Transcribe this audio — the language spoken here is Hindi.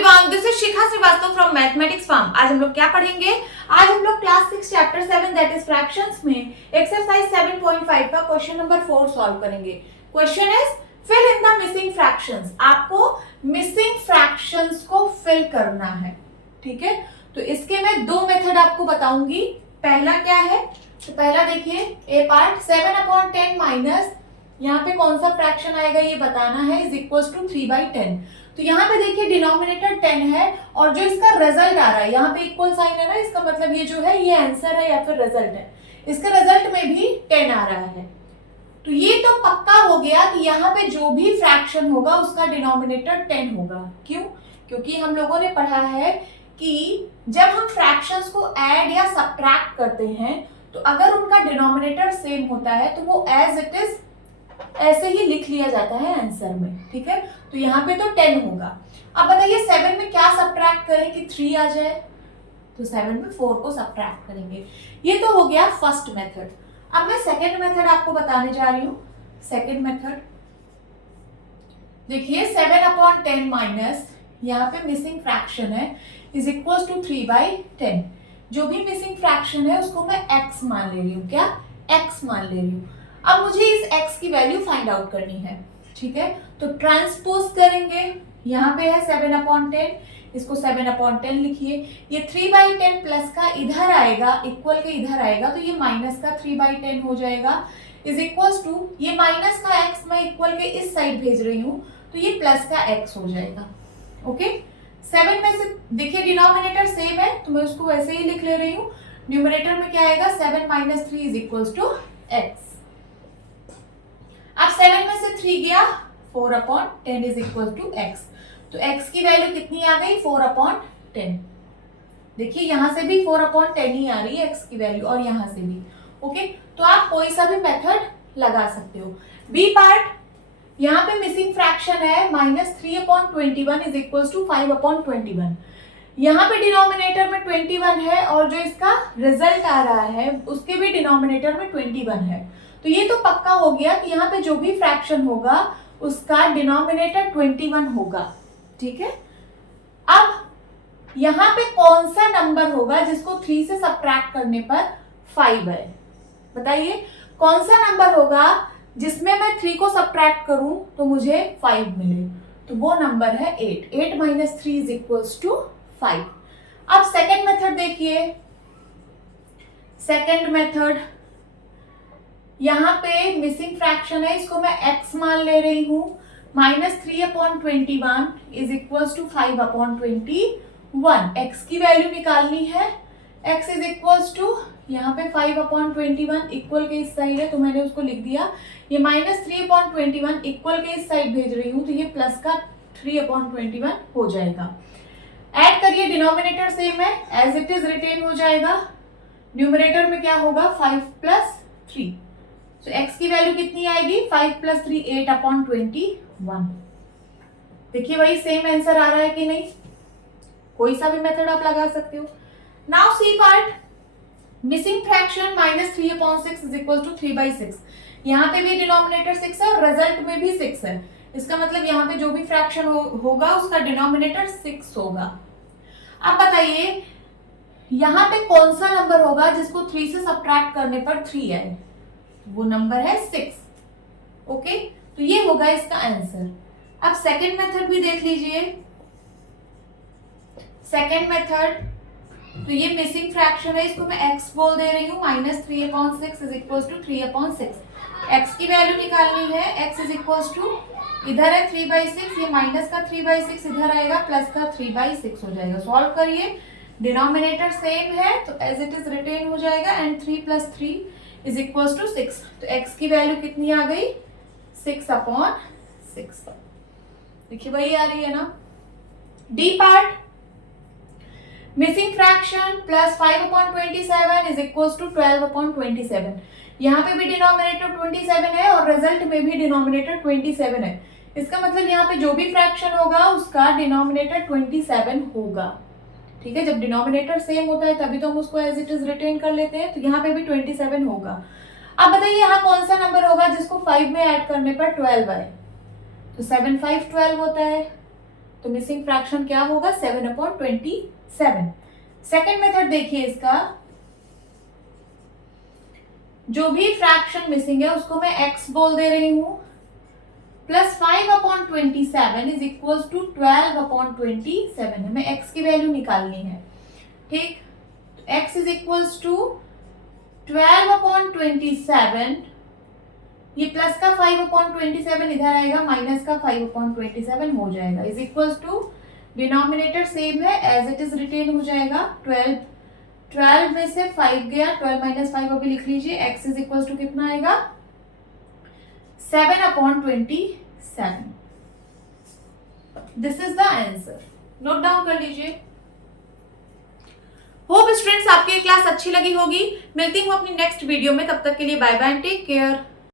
Everyone, this is Shikha Srivastava from mathematics farm. आज हम लोग क्या पढ़ेंगे? आज हम लोग class 6 chapter 7 that is fractions में एक्सरसाइज 7.5 का क्वेश्चन नंबर 4 सॉल्व करेंगे। Question is fill in the missing fractions. आपको मिसिंग फ्रैक्शंस को फिल करना है, ठीक है। तो इसके मैं दो मेथड आपको बताऊंगी। पहला क्या है? तो पहला देखिए, ए पार्ट 7/10 माइनस यहाँ पे कौन सा फ्रैक्शन आएगा ये बताना है, इज इक्वल टू 3/10। तो यहाँ पे देखिए डिनोमिनेटर 10 है और जो इसका रिजल्ट आ रहा है यहाँ पे इक्वल साइन है ना, इसका मतलब ये जो है ये आंसर है या फिर रिजल्ट है। इसके रिजल्ट में भी 10 आ रहा है, तो ये तो पक्का हो गया कि यहाँ पे जो भी फ्रैक्शन होगा उसका डिनोमिनेटर 10 होगा। क्यों? क्योंकि हम लोगों ने पढ़ा है कि जब हम फ्रैक्शंस को ऐड या सब्ट्रैक्ट करते हैं तो अगर उनका डिनोमिनेटर सेम होता है तो वो एज इट इज ऐसे ही लिख लिया जाता है आंसर में, ठीक है। तो यहाँ पे तो 10 होगा। अब बताइए 7 में क्या सब्ट्रैक्ट करें कि 3 आ जाए? तो 7 में 4 को सब्ट्रैक्ट करेंगे। ये तो हो गया फर्स्ट मेथड। अब मैं सेकंड मेथड आपको बताने जा रही हूँ। सेकंड मेथड देखिए, 7/10 माइनस यहाँ पे मिसिंग फ्रैक्शन है इज इक्वल टू 3/10। जो भी मिसिंग फ्रैक्शन है उसको मैं x मान ले रही हूँ। क्या? x मान ले रही हूँ। अब मुझे इस x की वैल्यू फाइंड आउट करनी है, ठीक है। तो ट्रांसपोज करेंगे, यहाँ पे है 7/10, इसको 7/10 लिखिए। ये 3/10 प्लस का इधर आएगा, इक्वल के इधर आएगा, तो ये माइनस का 3/10 हो जाएगा इज इक्वल टू ये माइनस का x मैं इक्वल के इस साइड भेज रही हूँ तो ये प्लस का x हो जाएगा। ओके, 7 में से देखिए डिनोमिनेटर सेम है तो मैं उसको वैसे ही लिख ले रही हूँ। न्यूमरेटर में क्या आएगा? 7 - 3 इज इक्वल टू x। अब 7 में से 3 गया, 4/10 इज इक्वल टू x। तो x की वैल्यू कितनी आ गई? 4/10। देखिए यहां से भी 4/10 ही आ रही है x की वैल्यू और यहां से भी। ओके, तो आप कोई सा भी मेथड लगा सकते हो। बी पार्ट, यहाँ पे मिसिंग फ्रैक्शन है -3/21 इज इक्वल टू 5/21। यहाँ पे डिनोमिनेटर में 21 है और जो इसका रिजल्ट आ रहा है उसके भी डिनोमिनेटर में 21 है। तो ये तो पक्का हो गया कि यहाँ पे जो भी फ्रैक्शन होगा उसका डिनोमिनेटर 21 होगा, ठीक है। अब यहाँ पे कौन सा नंबर होगा जिसको 3 से सब्ट्रैक्ट करने पर 5 है? बताइए कौन सा नंबर होगा जिसमें मैं 3 को सब्ट्रैक्ट करूं तो मुझे 5 मिले? तो वो नंबर है 8। 8 - 3 इज इक्वल टू 5। अब सेकेंड मेथड देखिए। सेकेंड मेथड, यहाँ पे मिसिंग फ्रैक्शन है, इसको मैं x मान ले रही हूँ। -3/21 इज इक्वल टू 5/21। x की वैल्यू निकालनी है। x इज इक्वल टू यहाँ पे 5/21 इक्वल के इस साइड है तो मैंने उसको लिख दिया। ये -3/21 इक्वल के इस साइड भेज रही हूँ तो ये प्लस का 3/21 हो जाएगा। ऐड करिए, डिनोमिनेटर सेम है, एज इट इज रिटेन हो जाएगा। न्यूमरेटर में क्या होगा? 5 + 3। तो x की वैल्यू कितनी आएगी? 5 + 3 8/21। देखिए भाई सेम आंसर आ रहा है कि नहीं? कोई सा भी मेथड आप लगा सकते हो। Now C part, missing fraction -3/6 is equal to 3/6। यहाँ पे भी डिनोमिनेटर 6 है और रिजल्ट में भी 6 है। इसका मतलब यहाँ पे जो भी फ्रैक्शन होगा उसका डिनोमिनेटर 6 होगा। अब बताइए यहाँ पे कौन सा नंबर होगा जिसको 3 से सब्ट्रैक्ट करने पर 3 आए? वो नंबर है 6। ओके, तो ये होगा इसका आंसर। अब सेकंड मेथड भी देख लीजिए। सेकंड मेथड, तो ये मिसिंग फ्रैक्शन है, इसको मैं x बोल दे रही हूँ। -3/6 इज इक्वल टू 3/6। x की वैल्यू निकालनी है। x इज इक्वल टू इधर है 3/6, ये माइनस का 3/6 इधर आएगा, प्लस का 3/6 हो जाएगा। सॉल्व करिए, डिनोमिनेटर सेम है तो एज इट इज रिटेन हो जाएगा एंड 3 + 3 इज इक्वल टू 6। तो x की वैल्यू कितनी आ गई? 6/6। देखिए वही आ रही है ना। D part, missing fraction plus 5/27 is equal to 12/27। यहाँ पे भी डिनोमिनेटर 27 है और रिजल्ट में भी डिनोमिनेटर 27 है। इसका मतलब यहाँ पे जो भी फ्रैक्शन होगा उसका डिनोमिनेटर 27 होगा, ठीक है। जब डिनोमिनेटर सेम होता है तभी तो हम उसको एज इट इज रिटेन कर लेते हैं। तो यहाँ पे भी 27 होगा। अब बताइए यहाँ कौन सा नंबर होगा जिसको 5 में ऐड करने पर 12 आए? तो 7 × 5 = 12 होता है। तो मिसिंग फ्रैक्शन क्या होगा 7/27। सेकेंड मेथड देखिए इसका, जो भी फ्रैक्शन मिसिंग है उसको मैं x बोल दे रही हूं, प्लस 5/27 इज इक्वल टू 12/27 है। हमें x की वैल्यू निकालनी है, ठीक। x इज इक्वल टू 12/27, ये प्लस का 5/27 इधर आएगा, माइनस का 5/27 हो जाएगा, is equal to denominator same है, एज इट इज रिटेन हो जाएगा। 12 में से 5 गया, 12 माइनस 5 अभी लिख लीजिए, x इज इक्वल टू कितना आएगा 7/27। This is the answer, note down कर लीजिए। होप स्टूडेंट्स आपकी क्लास अच्छी लगी होगी। मिलती हूँ अपनी नेक्स्ट वीडियो में, तब तक के लिए बाय बाय, टेक केयर।